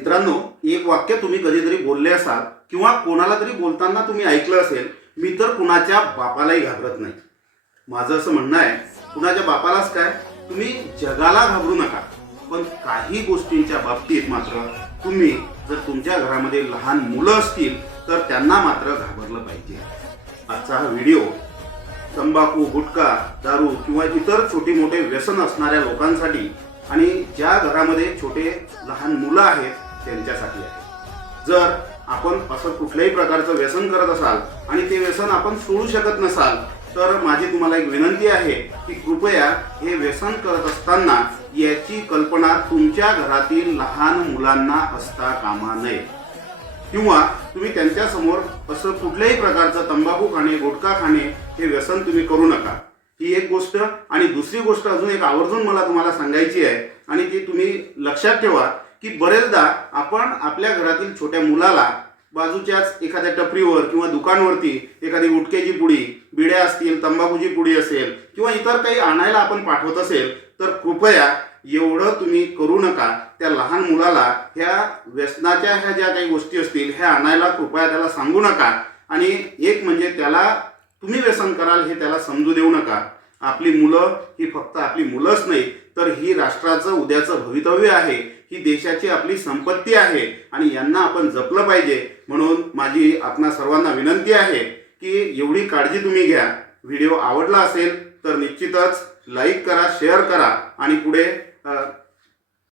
मित्रांनो एक वाक्य तुम्ही कधीतरी बोलले असाल किंवा कोणाला तरी बोलताना तुम्ही ऐकलं असेल मी तर कुणाच्या बापालाही घाबरत नाही. माझं असं म्हणणं आहे कुणाच्या बापालाच काय? तुम्ही जगाला घाबरू नका. पण काही गोष्टींच्या बाबतीत मात्र तुम्ही जर तुमच्या घरामध्ये लहान मुलं असतील तर त्यांना मात्र घाबरलं पाहिजे. आजचा हा व्हिडिओ तंबाखू गुटखा दारू किंवा इतर छोटे मोठे व्यसन असणाऱ्या लोकांसाठी आणि ज्या घरामध्ये छोटे लहान मुलं आहेत त्यांच्यासाठी आहे. जर आपण असं कुठल्याही प्रकारचं व्यसन करत असाल आणि ते व्यसन आपण सोडू शकत नसाल तर माझी तुम्हाला एक विनंती आहे की कृपया हे व्यसन करत असताना याची कल्पना तुमच्या घरातील लहान मुलांना असता कामा नये. किंवा तुम्ही त्यांच्यासमोर असं कुठल्याही प्रकारचं तंबाखू खाणे गुटखा खाणे हे व्यसन तुम्ही करू नका. ही एक गोष्ट आणि दुसरी गोष्ट अजून एक आवर्जून मला तुम्हाला सांगायची आहे आणि ती तुम्ही लक्षात ठेवा. की बरेचदा आपण आपल्या घरातील छोट्या मुलाला बाजूच्याच एखाद्या टपरीवर किंवा दुकानवरती एखादी गुटक्याची पुडी बिड्या असतील तंबाखूची पुडी असेल किंवा इतर काही आणायला आपण पाठवत असेल तर कृपया एवढं तुम्ही करू नका. त्या लहान मुलाला ह्या व्यसनाच्या ह्या ज्या काही गोष्टी असतील ह्या आणायला कृपया त्याला सांगू नका. आणि एक म्हणजे त्याला तुम्ही व्यसन कराल हे त्याला समजू देऊ नका. आपली मुलं ही फक्त आपली मुलंच नाही तर ही राष्ट्राचं उद्याचं भवितव्य आहे. ही देशाची आपली संपत्ती आहे आणि यांना आपण जपलं पाहिजे. म्हणून माझी आपणा सर्वांना विनंती आहे की एवढी काळजी तुम्ही घ्या. व्हिडिओ आवडला असेल तर निश्चितच लाईक करा शेअर करा आणि पुढे